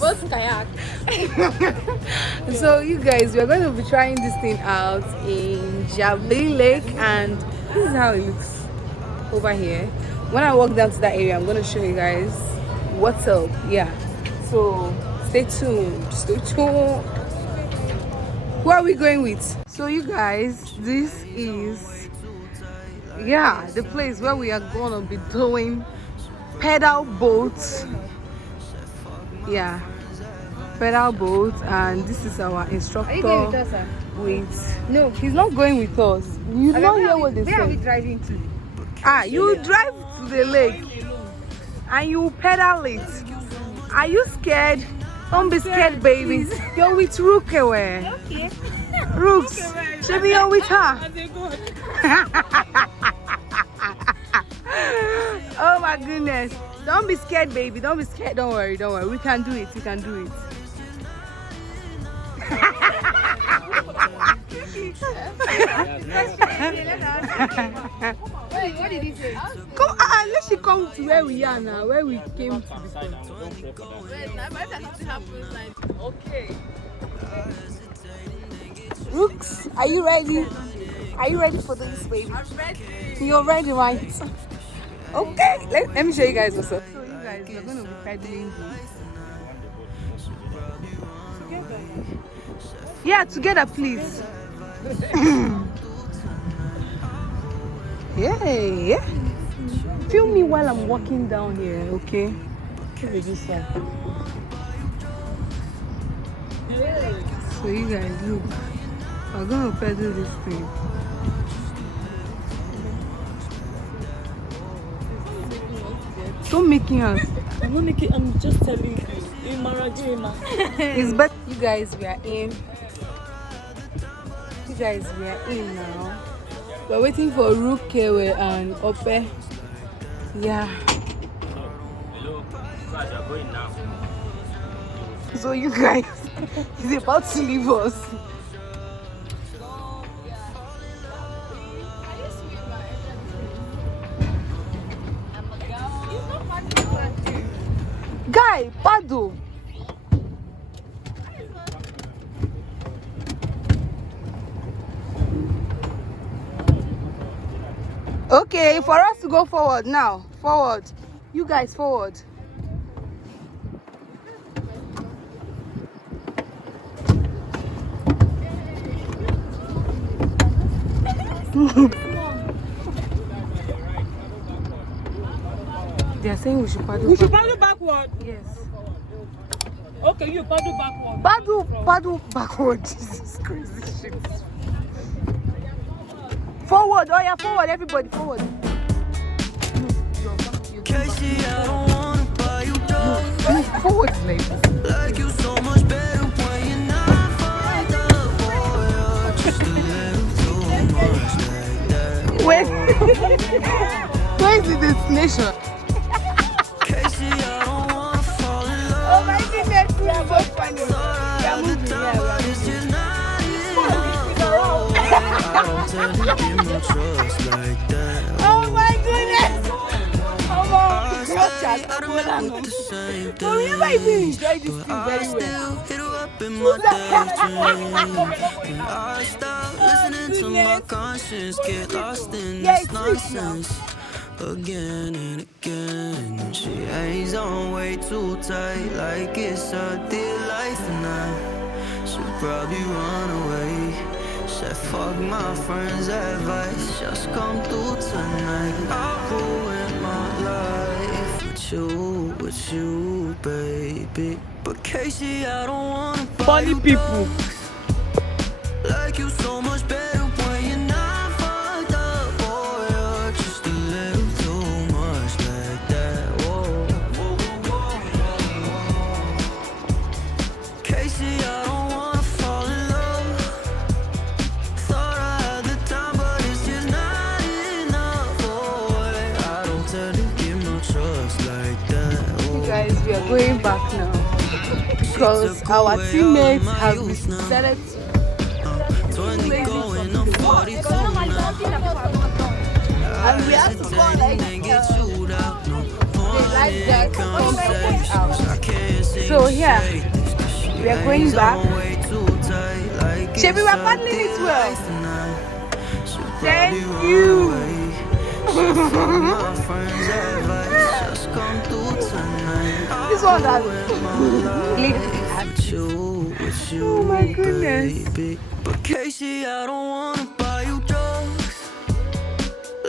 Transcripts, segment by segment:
Both kayak. So you guys, we are going to be trying this thing out in Jabi Lake, and this is how it looks over here. When I walk down to that area, I'm going to show you guys what's up. Yeah, so stay tuned. Who are we going with? So you guys, this is the place where we are gonna be doing pedal boats. Yeah, pedal boat, and this is our instructor. Are you going with us, sir? No, he's not going with us. You don't hear what they say. Where are we driving to? You drive to the lake and you pedal it. Are you scared? Don't be scared, baby. You're with Rook. Okay. Rooks. Should be you're with her. Oh my goodness. Don't be scared, baby. Don't be scared. Don't worry. We can do it. Wait, what did he say? Come on, let she come to where we are now, where we came to before. Okay. Rooks, are you ready? Are you ready for this, baby? I'm ready. You're ready, right? Okay, let me show you guys what's up. So you guys, we're going to be pedaling together. Yeah, together, please. Yeah. Film me while I'm walking down here, okay? Keep it this way. So you guys, look. We're going to pedal this thing. Don't make it us. I'm not making. I'm just telling you. It's better. You guys, we are in. Now. We're waiting for Rukewe and Ope. Yeah. Hello. Guys are going now. So you guys, he's about to leave us. Guy, paddle. Okay, for us to go forward now. Forward. You guys forward. They are saying we should paddle. We should paddle backward. Yes. Okay, you paddle backward. Paddle backward. Jesus Christ, this shit. Forward, oh yeah, forward, everybody, forward. Casey, I don't wanna buy you dogs. Forward, ladies. Like you so much better when you're not fucked up, boy. Just a little too much like that. Where is the destination? Casey, I don't wanna fall in love. Oh my goodness, we are both funny. We are moving here. It's just not I don't tell you give no trust like that. Oh my goodness! Come on, I don't know what the same thing. but we never even enjoyed this thing I very well. still hit her up in my daydream. When I stop listening to my conscience, get lost in this nonsense. again and again. She hangs on way too tight, like it's her dear life, and I should probably run away. Said fuck my friend's advice, just come through tonight. I ruined my life with you, baby. But Casey, I don't wanna buy Funny you people. drugs. Like you so much better when you're not fucked up. Boy, you're just a little too much like that. Whoa, whoa, whoa, whoa. Casey, I don't wanna fall in love. Thought I had the time, but it's just not enough. Boy, I don't tend to give no trust like that. You guys, we are going back now because our teammates have decided Going on 42 and we have to go like the lifeguard comes out. So yeah, we are going back. Shebi, we are paddling it well. Thank you. This one that oh my goodness. But Casey, I don't wanna buy you drugs.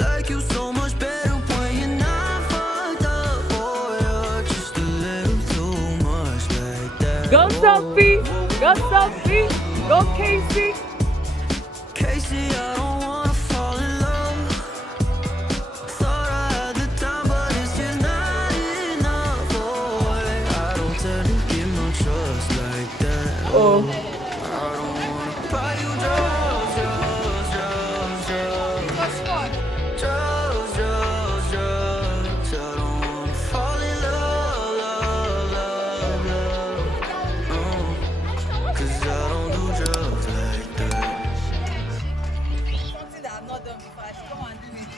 Like you so much better when you're not fucked up. Boy, you're just a little too much like that. Go Sophie, go Sophie, go Casey. Casey, I don't wanna fall in love. Thought I had the time, but it's just not enough. Boy, I don't tend to give no trust like that. Oh. I don't wanna buy you drugs, drugs, drugs, drugs. What's fun? Drugs, drugs, drugs. I don't wanna fall in love, love, love, love. 'Cause I don't do drugs like that. Something that I've not done before. I should come and do it.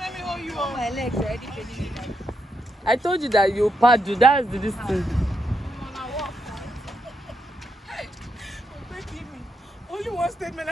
Let me hold you on my legs already. I told you that you paddle. That's the distance. Hey, Only one statement.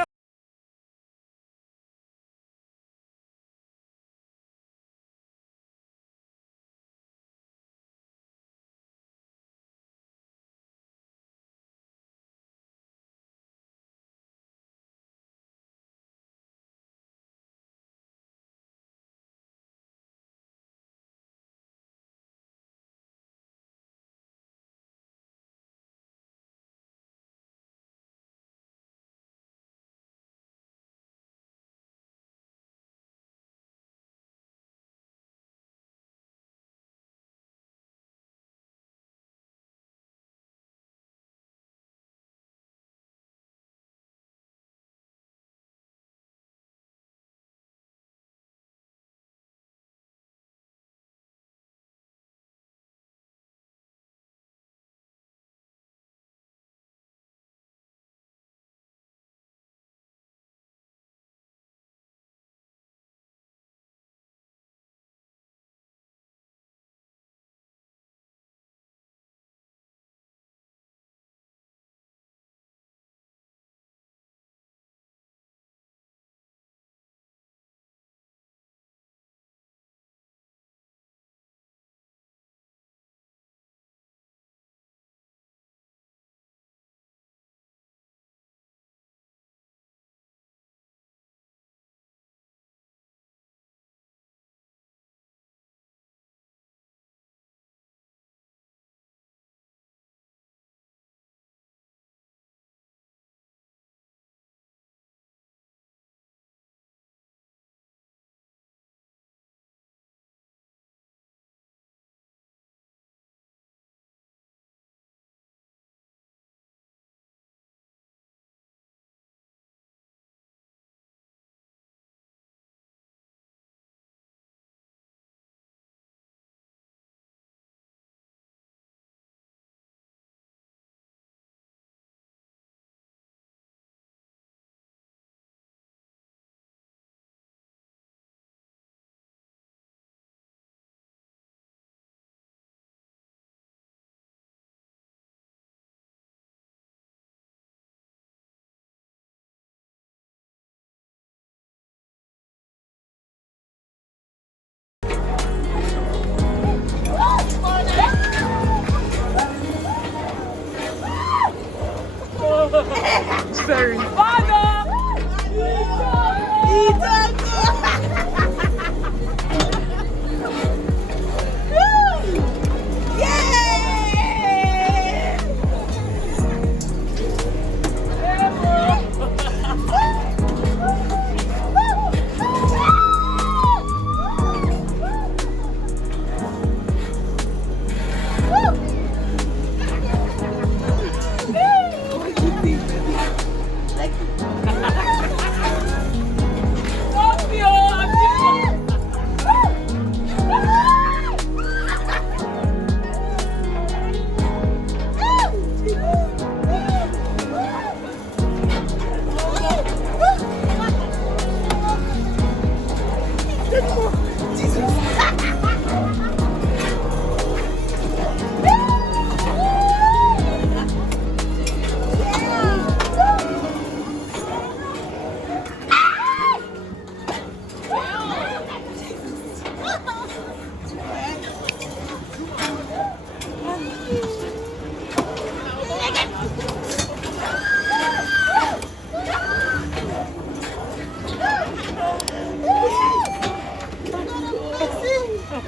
Yo!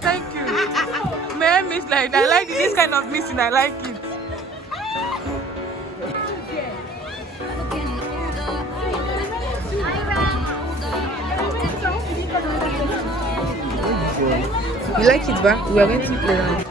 Thank you. May I miss like I like this kind of missing. I like it. You like it, ba? We are going to play around.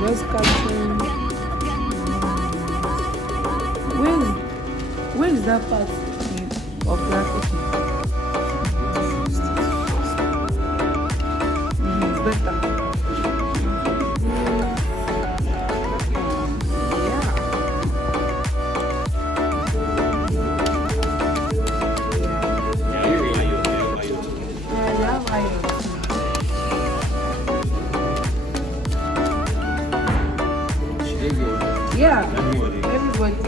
Just capturing. Where is that part of that? It's better. Yeah, everybody.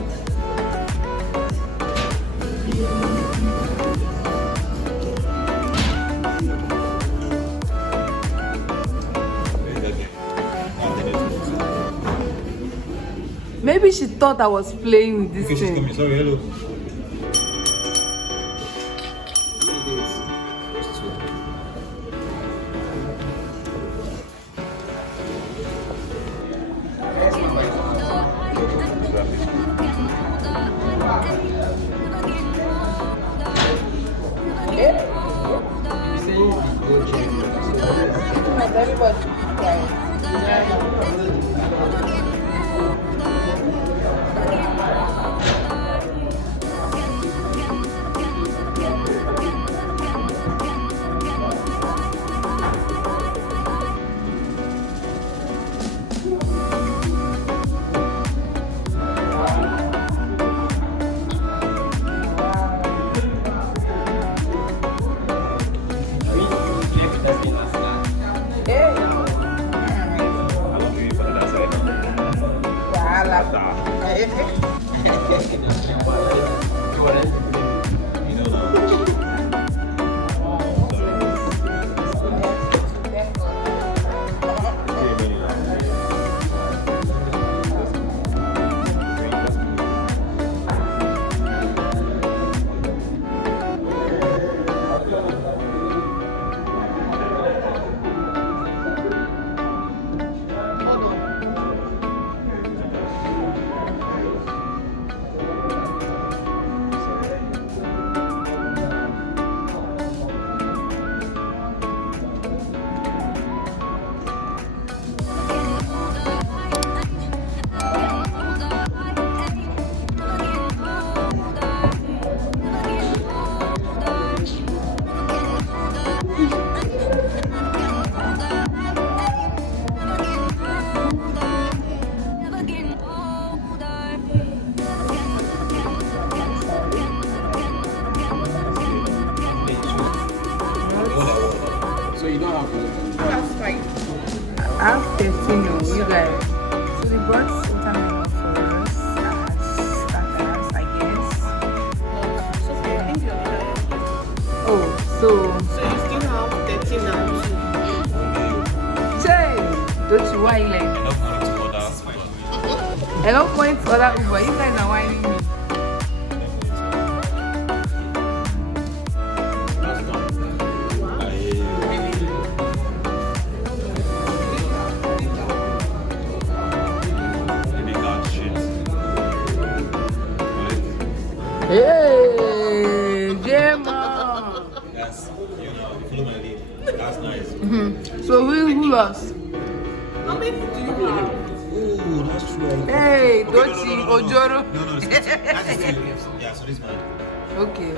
Maybe she thought I was playing with this thing. Sorry, hello. I have 13, oh, you guys. So they brought watermelon for us as starters, I guess. Sophie, I think you're tired. Oh, so So you still have 13 and Jay, don't you whine like enough money to order Uber. You guys are whining me. Hey, Gemma. That's, you follow my lead. That's nice. So who lost? how many do you have? Oh, that's true. Hey, Dochi, Ojoro. No, it's that's the two. Yeah, so this man. Okay.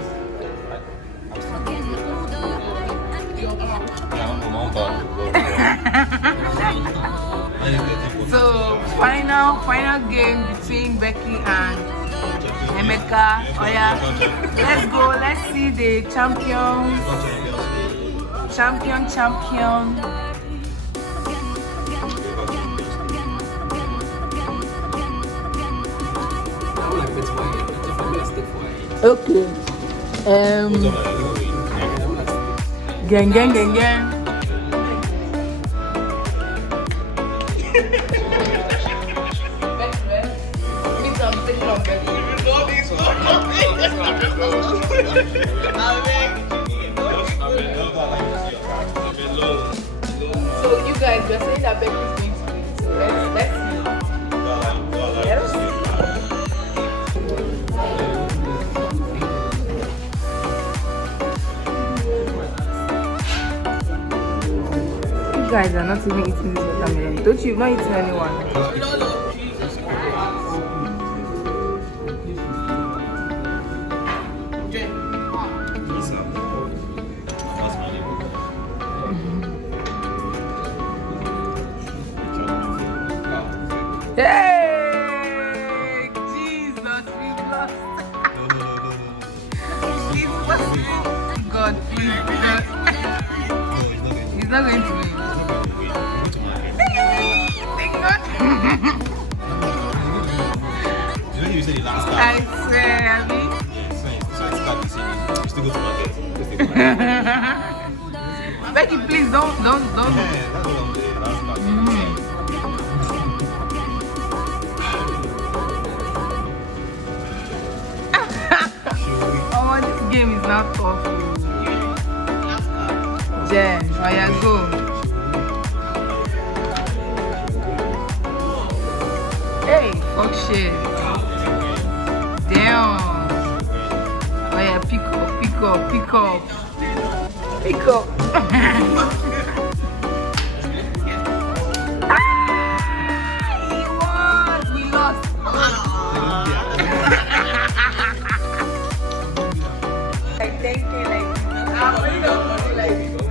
So final game between Becky and Emeka. Oh yeah, let's go. Let's see the champion. Okay. Gang. So you guys were saying that Becky's going to win. So let's see. Yes. You guys are not even eating this watermelon. Don't you? You've not eaten anyone. Hey, Jesus, we lost. God, please. He's not going to win. Thank God. You said the last I swear, I mean. So it's got the same. You still go to market. Becky, please don't. Yeah, that's what I'm saying. That's got the Oh, this game is not tough. Jen, oh yeah, go. Hey, fuck shit. Damn. Oh yeah, pick up. He won. We lost. Like thinking like our money don't go like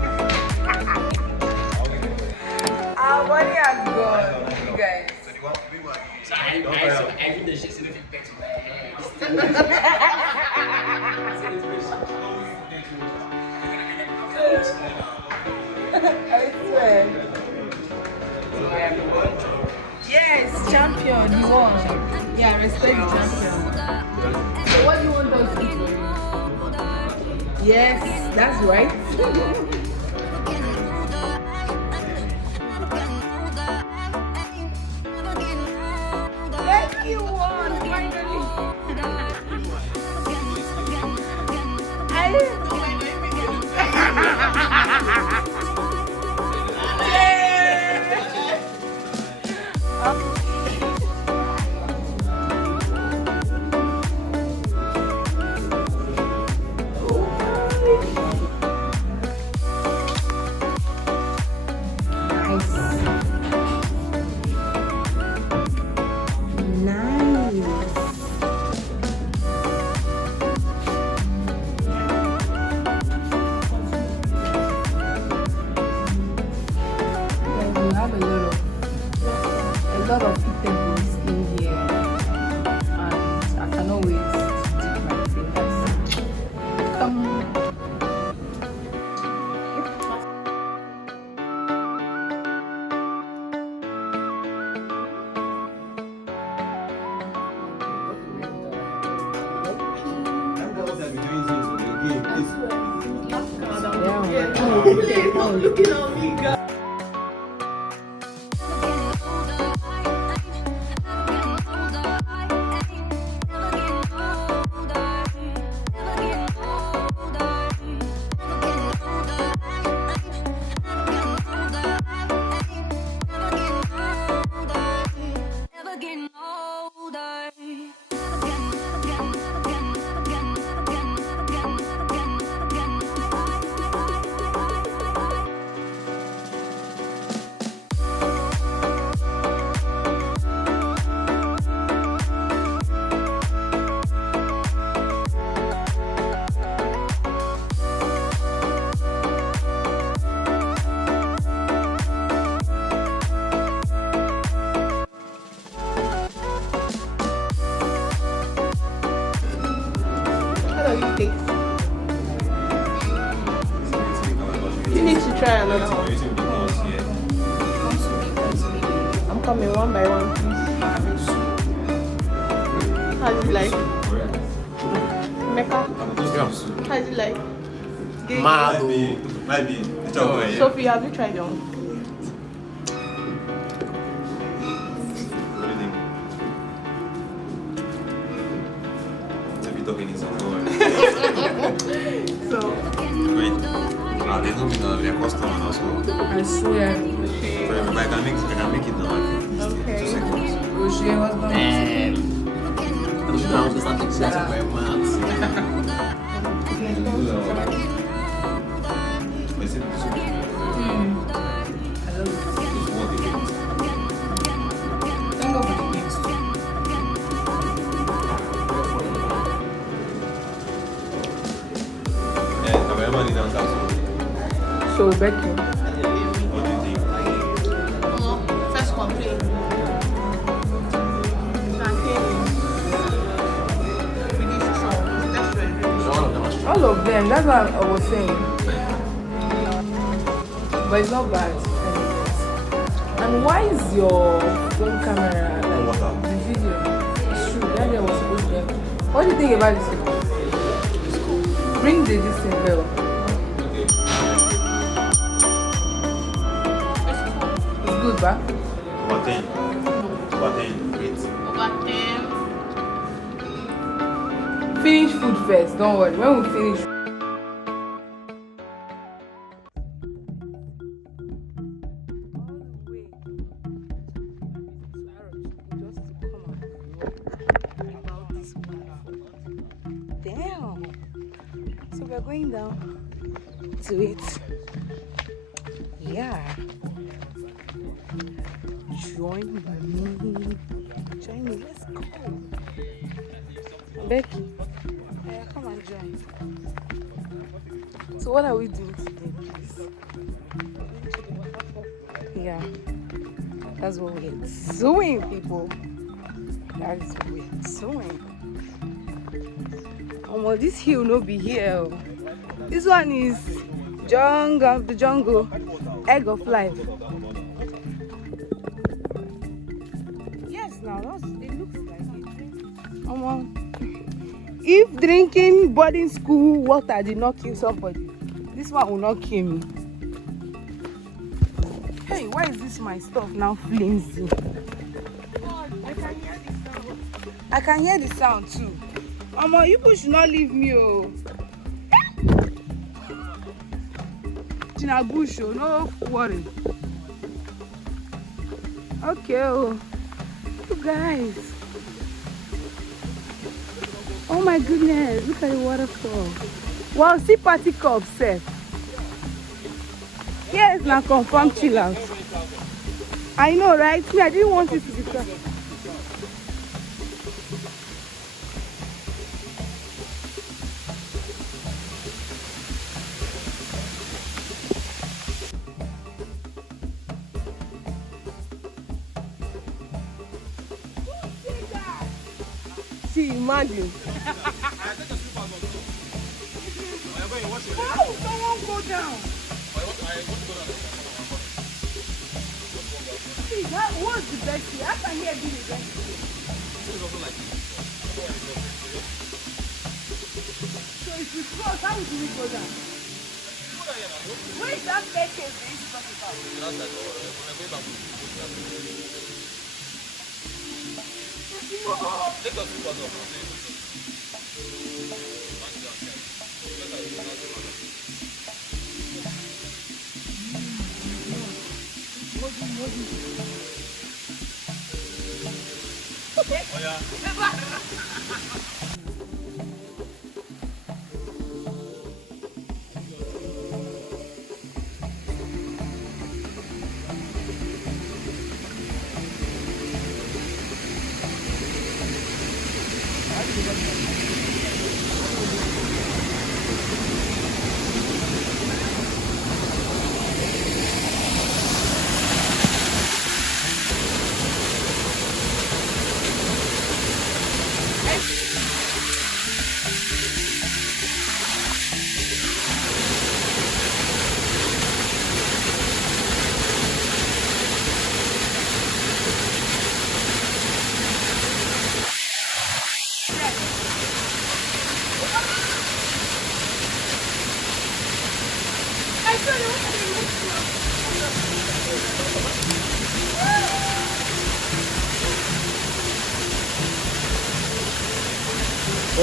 our money has gone, you guys. I swear. Yes, champion, he won. Yeah, respect the champion. So what do you want us to do? Yes, that's right. Yes, you won, finally. lot of eatables in here, and I cannot wait to dip my fingers. Stop looking at me, guys. You need to try another one. I'm coming one by one, please. How do you like? Mecca? How do you like? Sophie, have you tried one? What do you think? It's a bit of anything. So, Wait. There's no real customer now, so I swear. I can make it now. okay. 2 seconds. Roger, what's going So, Becky. What do you think? First complaint. All of them, that's what I was saying. But it's not bad. And why is your phone camera like the video? It's true, that day was supposed to be. What do you think about this? Bring the distant bell. It's good, ba? Over 10. Over 10. Finish food first, don't worry. When we finish. Damn. So we're going down to it. Yeah. Join me. Join me. Let's go. Becky. Yeah, come and join. So what are we doing today, please? Yeah. That's what we're doing, people. That is what we're doing. Oh, this hill no be here. This one is jungle of the jungle, egg of life. Yes, now it looks like it. If drinking boarding school water did not kill somebody, this one will not kill me. Hey, why is this my stuff now flimsy? I can hear the sound too. You people should not leave me, oh. Tina bush, oh, no worry. Okay, oh. You guys. Oh my goodness, look at the waterfall. Wow, see party cup set. Yes, now confirm chill out. I know, right? Me, I didn't want it to be crowded. See, imagine. How someone go down? See, what's the best thing? How can here be the best thing? So if we cross, how do we go down? Where is that staircase they used to talk about?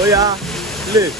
Oh yeah, live.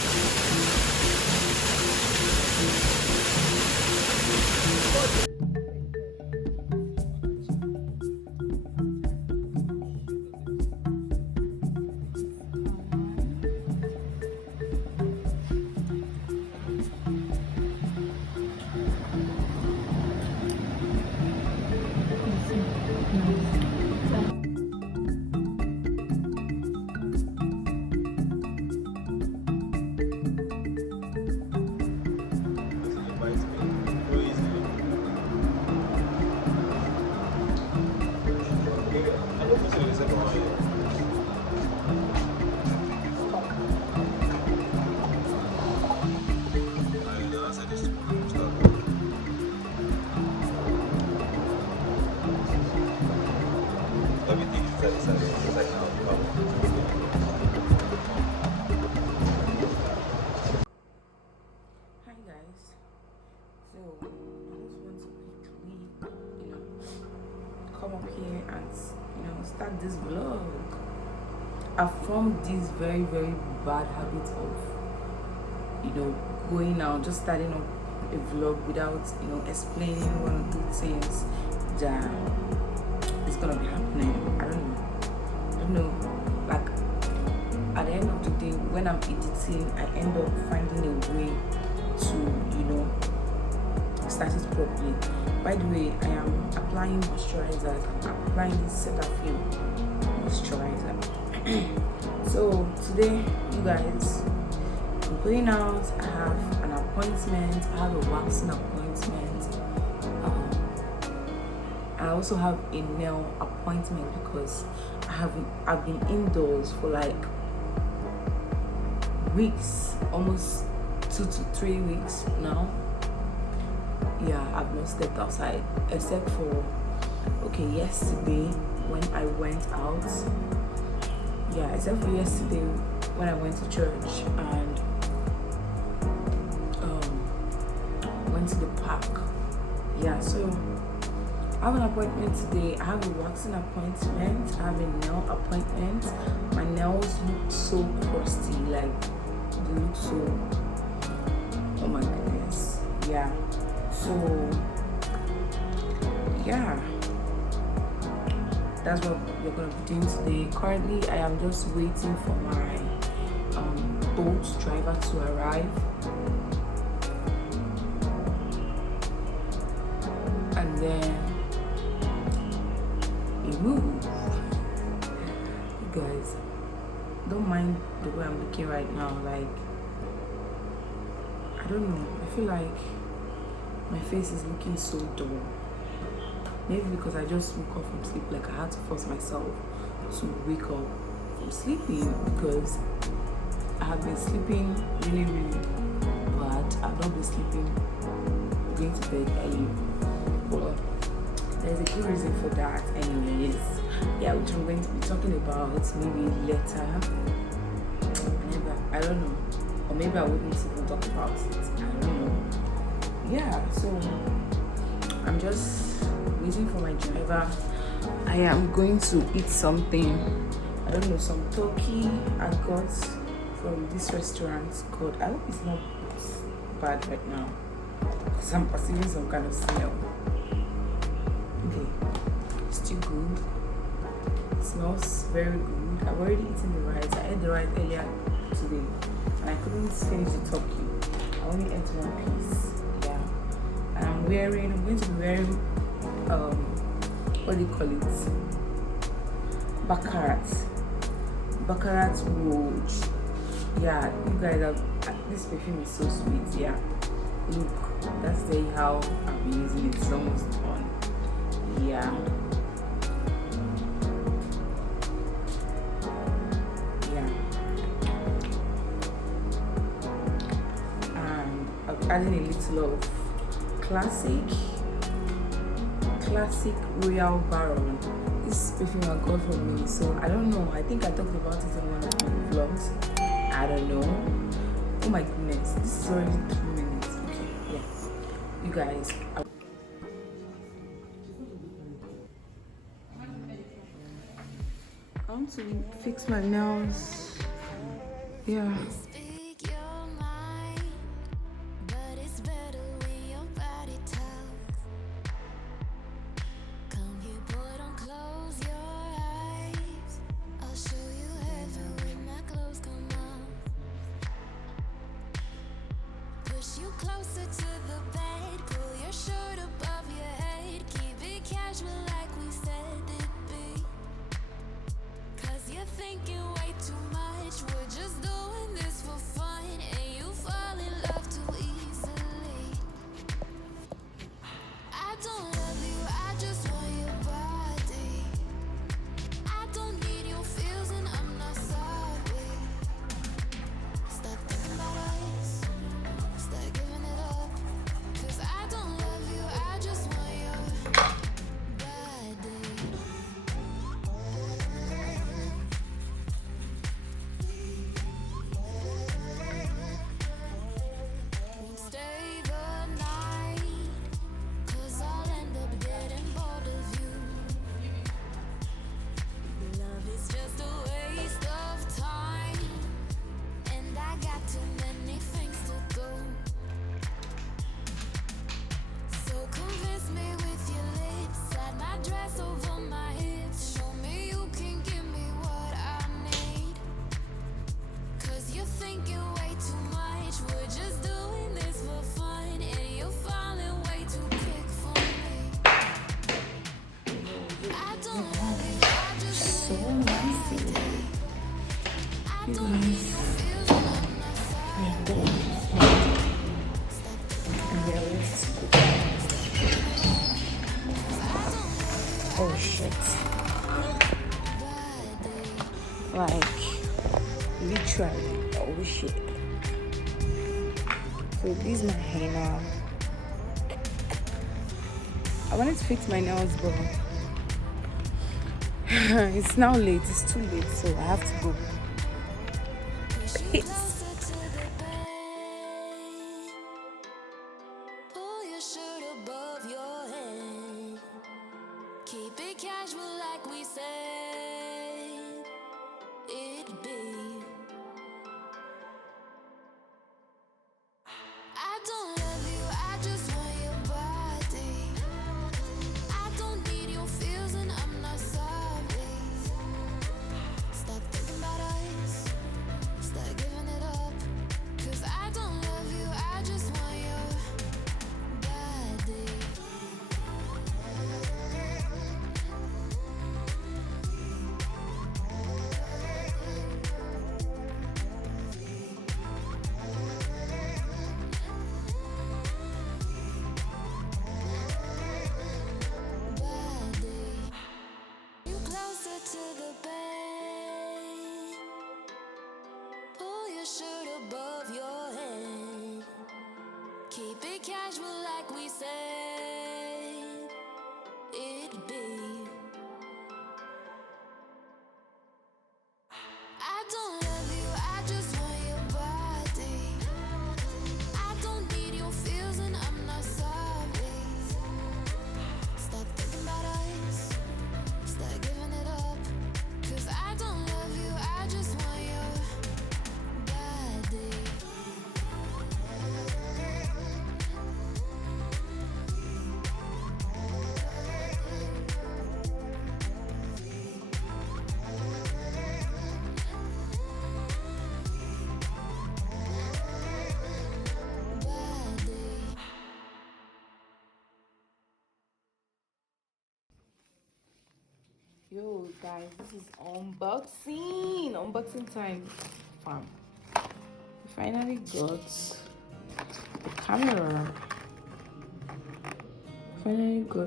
Hi guys. So I just want to quickly, come up here and start this vlog. I've formed this very bad habit of going out, just starting up a vlog without explaining one or two things that is gonna be happening. I don't know. Like at the end of the day, when I'm editing, I end up finding a way to start it properly. By the way, I am applying moisturizer. I'm applying this Cetaphil moisturizer. So today, you guys, I'm going out. I have an appointment. I have a waxing appointment. I also have a nail appointment because I've been indoors for like weeks, almost 2 to 3 weeks now. Yeah, I've not stepped outside except for yesterday when I went out. Yeah, except for yesterday when I went to church and went to the park. Yeah, so I have an appointment today. I have a waxing appointment. I have a nail appointment. My nails look so crusty, like they look so, oh my goodness. Yeah, so yeah, that's what we're gonna be doing today. Currently I am just waiting for my boat driver to arrive, and then we move. You guys, don't mind the way I'm looking right now. Like, I don't know, I feel like my face is looking so dull. Maybe because I just woke up from sleep. Like, I had to force myself to wake up from sleeping because I have been sleeping really bad. I've not been sleeping, going to bed early. But there's a good reason for that anyways. Yeah, which I'm going to be talking about maybe later. I don't know. Or maybe I wouldn't even talk about it. I don't know. yeah, so I'm just waiting for my driver. I am going to eat something. I don't know, some turkey I got from this restaurant called, I hope it's not bad right now because I'm perceiving some kind of smell. Okay, still good. It smells very good. I've already eaten the rice. I ate the rice earlier today and I couldn't finish the turkey. I only ate one piece. Yeah. And I'm going to be wearing what do you call it? Baccarat Rouge. Yeah, you guys have, this perfume is so sweet. Yeah. Look, that's how I've been using it. It's almost done. Yeah. Adding a little of classic Royal Baron. This perfume I got from me, so I don't know. I think I talked about it in one of my vlogs. I don't know. Oh my goodness, this is already 2 minutes. Okay, yeah. You guys. I want to fix my nails. Yeah. Closer to the bed, pull your shirt above your head, keep it casual like we said it'd be. Cause you're thinking way too much, we're just doing this for fun, and you fall in love too easily. I don't love you, I just want your body. I don't need your feels and I'm not sorry. Stop thinking about us. Start giving it up, 'cause I don't love you, I just want your body. Won't stay the night, 'cause I'll end up getting bored of you. Love is just a waste of time, and I got too many things to do. So convince me with your lips, slide my dress over my hips, show me you can give me what I need. 'Cause you're thinking way too much, we're just doing this for fun, and you're falling way too quick for me. I don't love you, I just So want your nasty. body. I You don't need guys. your feels and I'm not sorry. Oh shit. Like, literally, oh shit. So this is my hair now. I wanted to fix my nails, but it's now late. It's too late, so I have to go. Peace. Closer to the bed, pull your shirt above your head, keep it casual like we said it'd be. I don't love you, I just want your body. I don't need your feels and I'm not sorry. Stop thinking about us. Start giving it up, 'cause I don't love you, I just want your body. Body. You closer to the bed, pull your shirt above your head, keep it casual like we said it'd be. I don't love you, I just want your body. I don't need your feels and I'm not Yo guys, this is unboxing time. Fam, we finally got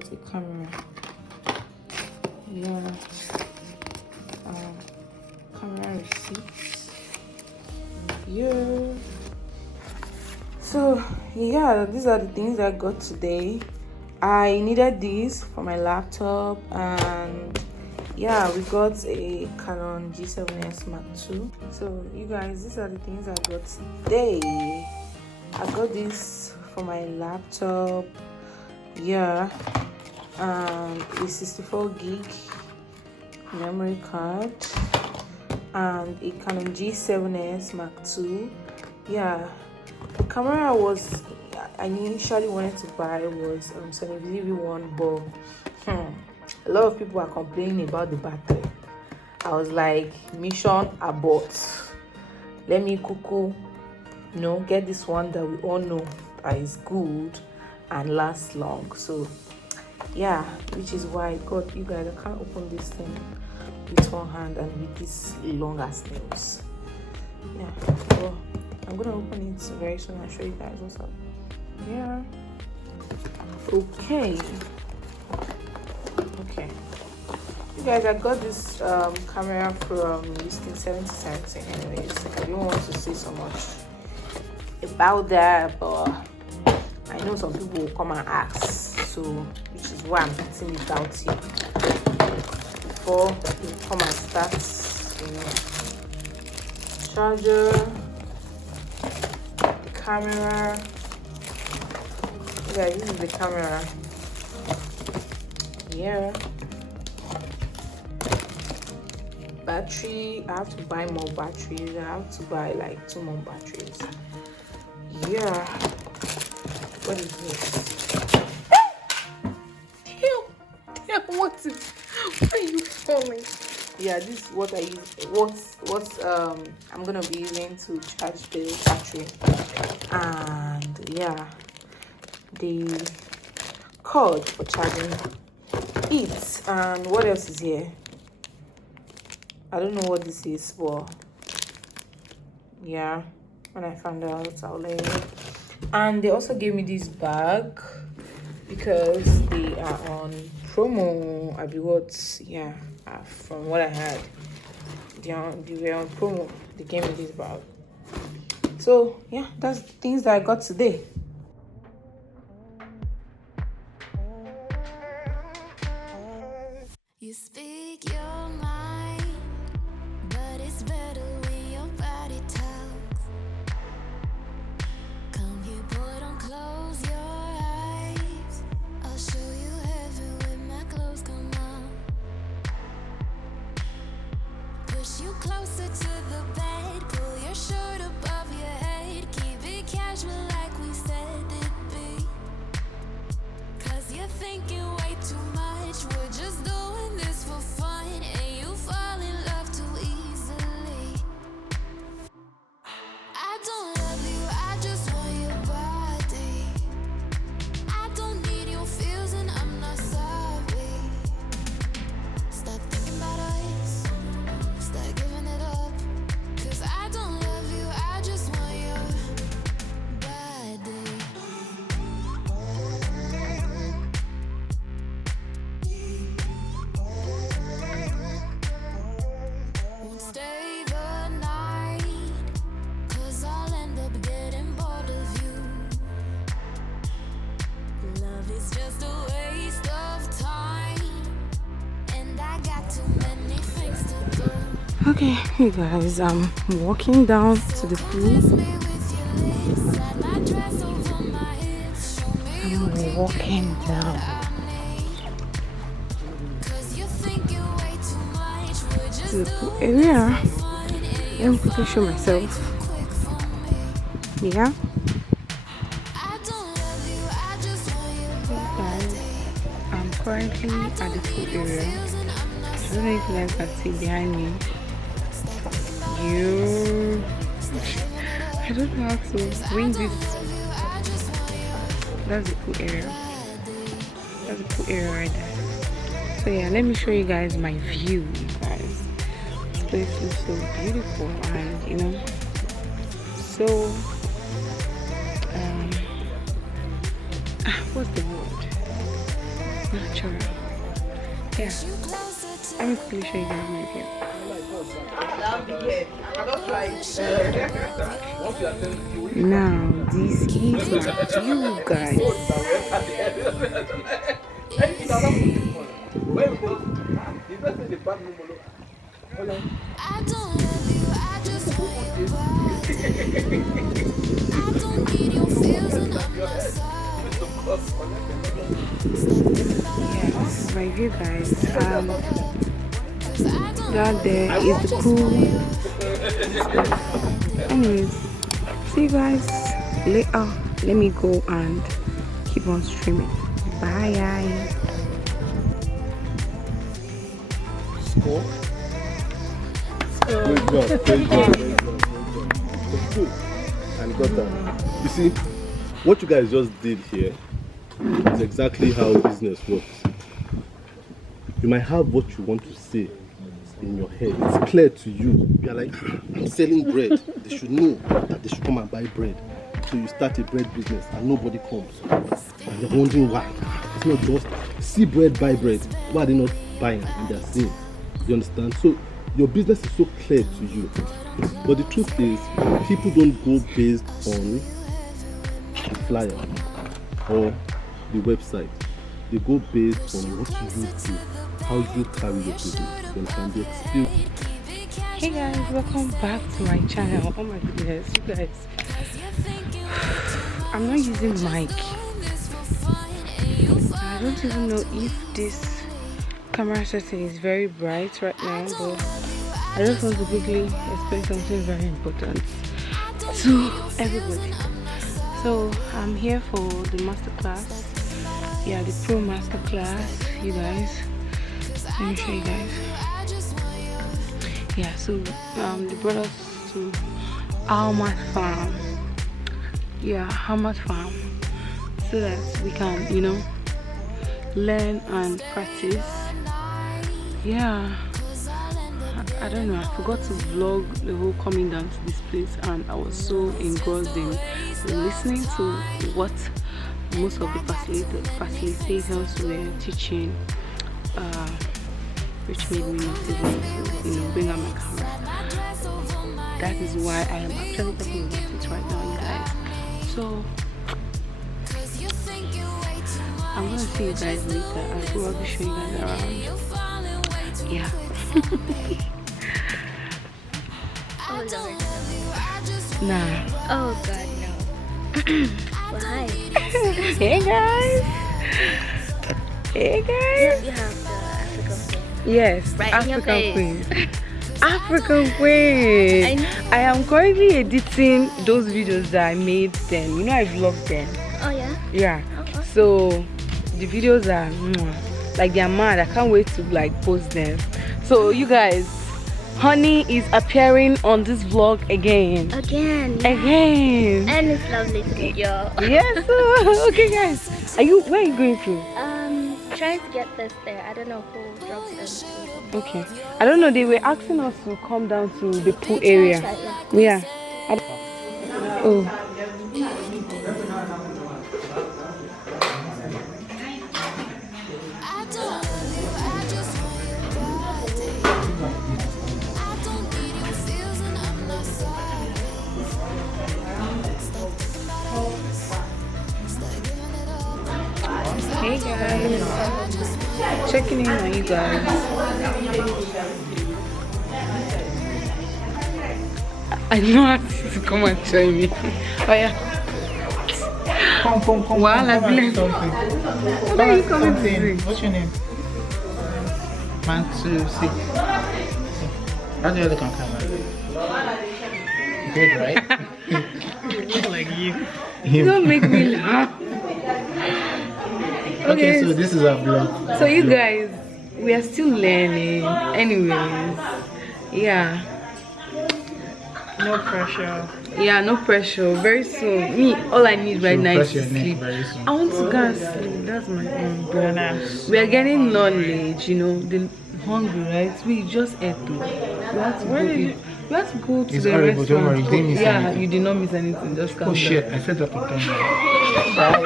the camera. Yeah, camera receipts. Yeah. So yeah, these are the things I got today. I needed these for my laptop, and yeah, we got a Canon G7S Mark II. So you guys, these are the things I got today. I got this for my laptop, yeah, and a 64 gig memory card, and a Canon G7S Mark II. Yeah, the camera I initially wanted to buy was Sony ZV-1, but a lot of people are complaining about the battery. I was like, mission abort. Let me cuckoo, get this one that we all know that is good and lasts long. So yeah, which is why God, you guys, I can't open this thing with one hand and with this long ass nails. Yeah, so I'm gonna open it very soon and show you guys what's up. Yeah. Okay. You guys, I got this camera from listing 70 cents. Anyways, I didn't want to say so much about that, but I know some people will come and ask, so which is why I'm getting it out here before you come and start. Charger, the camera. Yeah, this is the camera. Yeah. Battery. I have to buy more batteries. I have to buy like 2 more batteries. Yeah. What is this? Damn, what is? Why are you falling? Yeah, this is what I use. What I'm gonna be using to charge the battery, and yeah, the cord for charging it. And what else is here? I don't know what this is for. Yeah, when I find out, I'll let you know. And they also gave me this bag because they are on promo. Yeah, from what I had, they were on promo. They gave me this bag. So yeah, that's the things that I got today. You speak your mind, but it's better when your body talks. Come here, boy, don't close your eyes. I'll show you heaven when my clothes come on. Push you closer to the bed, pull your shirt above your head. Keep it casual like we said it'd be. 'Cause you're thinking way too much. We're just doing this for fun, and you fall in love too easily. I don't love you, I just want your body. I don't need your feels, and I'm not sorry. Stop thinking about us, start giving it up. 'Cause I don't love you, I just want your body. Won't stay the night, 'cause I'll end up getting bored of you. Love is just a waste of time, and I got too many things to do. Okay, you guys, I'm walking down to the pool. Kiss me with your lips, slide my dress over my hips, show me you I'm can walking get down. what I need. 'Cause you think you're way too much, we're just To the pool doing this area. for fun, and Let you me quickly show fall way myself. too quick for me. Yeah, I don't love you, I just want your guys, body. I'm currently at the pool area. I don't know if you guys can see behind me. I don't know how to bring this. That's the pool area. That's the pool area right there. So yeah, let me show you guys my view, guys. This place looks so beautiful, and you know, so what's the word? Natural. Yeah. Let me quickly show you guys my view. Now this is my view, guys. I don't love you, I just want your body. I don't need your feels and I'm not sorry. Yeah, this is my view, guys. Down there is the pool. Anyways, see you guys later. Let me go and keep on streaming. Bye. Score. Great job. It's good. And got that. You see, what you guys just did here is exactly how business works. You might have what you want to say in your head. It's clear to you. You're like, I'm selling bread. They should know that they should come and buy bread. So you start a bread business and nobody comes. And you're wondering why. It's not just see bread, buy bread. Why are they not buying and they're seeing? You understand? So your business is so clear to you. But the truth is, people don't go based on the flyer or the website. They go based on what you do, how you carry your business. You understand? The experience. Hey guys, welcome back to my channel. Oh my goodness, you guys, I'm not using mic. I don't even know if this camera setting is very bright right now, but I just want to quickly explain something very important to everybody. So I'm here for the masterclass. Yeah, the pro masterclass, you guys. Let me show you guys. Yeah, so they brought us to Almat Farm. Yeah, Almat Farm, so that we can, you know, learn and practice. Yeah, I don't know, I forgot to vlog the whole coming down to this place, and I was so engrossed in listening to what most of the facilitators were teaching, which made me not able to, you know, bring out my camera. That is why I am actually talking about it right now, you guys. So I'm gonna see you guys later. I'll probably show you guys around. Yeah. Nah. Oh god, no. Well, hi. Hey guys. Hey guys. You have the African thing. Yes, Right in your African face. Queen. African Queen. I know. I am currently editing those videos that I made then. You know, I vlogged then. Oh yeah? Yeah. Okay. So the videos are like, they're mad. I can't wait to like post them. So you guys, Honey is appearing on this vlog again. Again. Yeah. Again. And it's lovely to meet y'all. Yes. Okay, guys. Where are you going to? Trying to get this there. I don't know who drops them. Okay. I don't know. They were asking us to come down to the pool area. Yeah. Oh. Hey guys, checking in on you guys. I know how to come and join me. Oh yeah. Come. Wow, I believe. What are you coming to see? What's your name? 1, 2, 6. How do you look on camera? Good, right? Like you. Don't make me laugh. Okay, so this is our vlog. So you guys, we are still learning. Anyways, yeah. No pressure. Yeah, no pressure. Very soon. Me, all I need right now is Press your to neck sleep. very soon. I want to go and sleep. That's my own. But we are getting knowledge, you know. The hungry, right? We just ate though. We have to go eat. We have to go to It's the horrible, don't worry, restaurant. you didn't miss Yeah, anything. you did not miss anything. Just calm Oh shit, down. I set up a timer.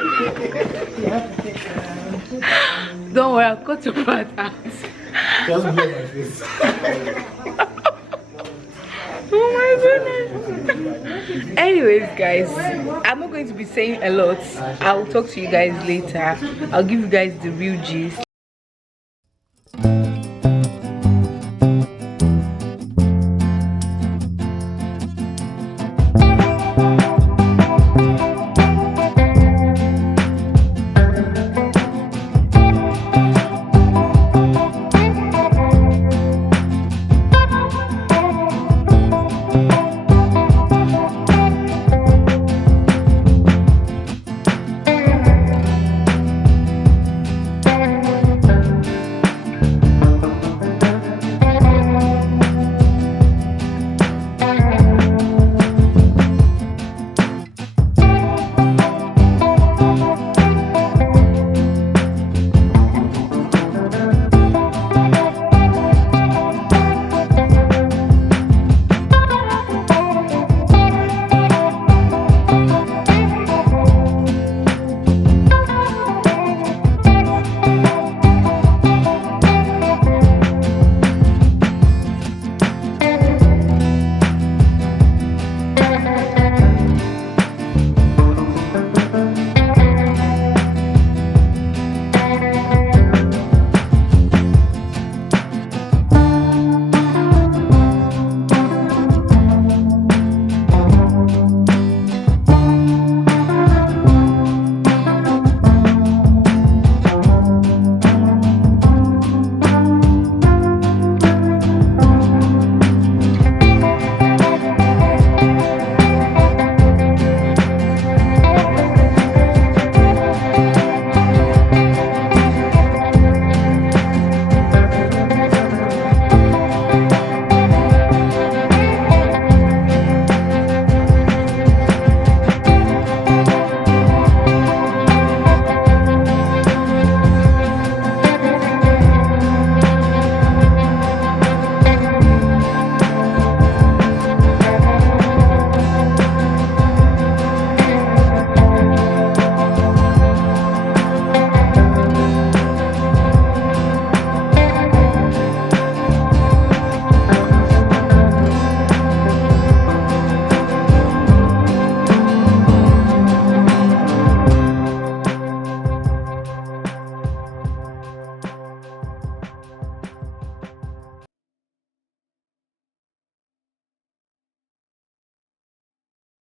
Don't worry, I'll cut your part out. Just blow my face. Oh my goodness. Anyways, guys, I'm not going to be saying a lot. I'll talk to you guys later. I'll give you guys the real gist.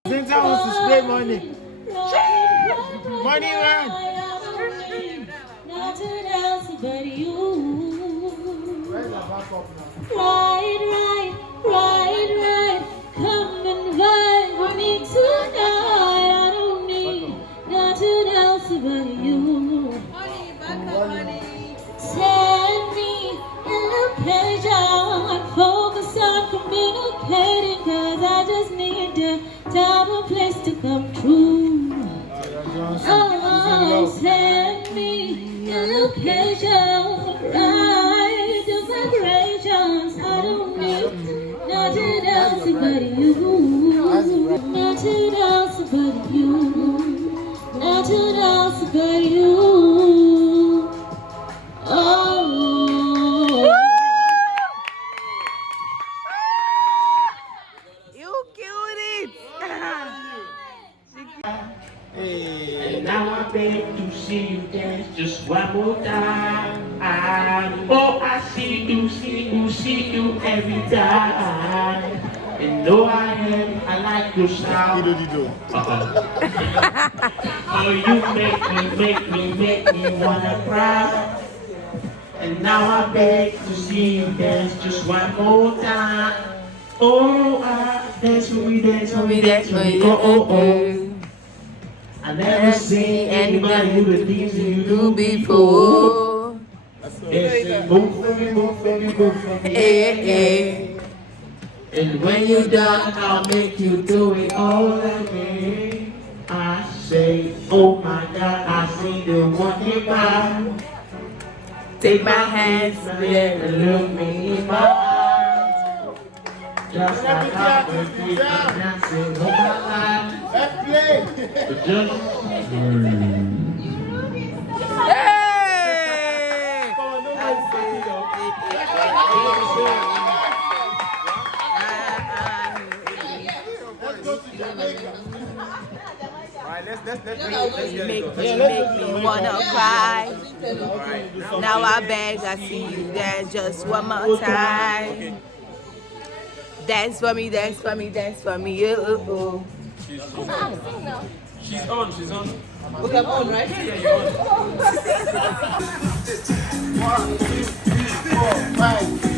Cynthia wants to spray money. Money man. Nothing else but you. Where's the backup now? Right. Come and vibe me tonight. I don't need nothing else but you. Send me in location. Focus on communicating, 'cause I just need the time and place to come true. Oh, send me in location. Right, the vibrations. I don't need nothing else but you. Nothing else but you. Nothing else but you. Oh. You killed it. And now I beg to see you dance just one more time. Oh, I see you every time. And though I like your style. Oh, you make me wanna cry. And now I beg to see you dance just one more time. Oh, dance with me, dance with me, dance with me. Oh. I never seen anybody do the things you do before. They say, move for me, move for me, move for me. Hey. And when you're done, I'll make you do it all again. I say, oh my God, I see the one you found. Take my hands, and look me in my eyes. Just like I was dancing all my life. But just Make me wanna cry. Now I beg, I see you there just one more time. Dance for me, dance for me, dance for me. Oh. She's on. Okay, I'm on, right? Yeah, you're on. 1, 2, 3, 4, 5.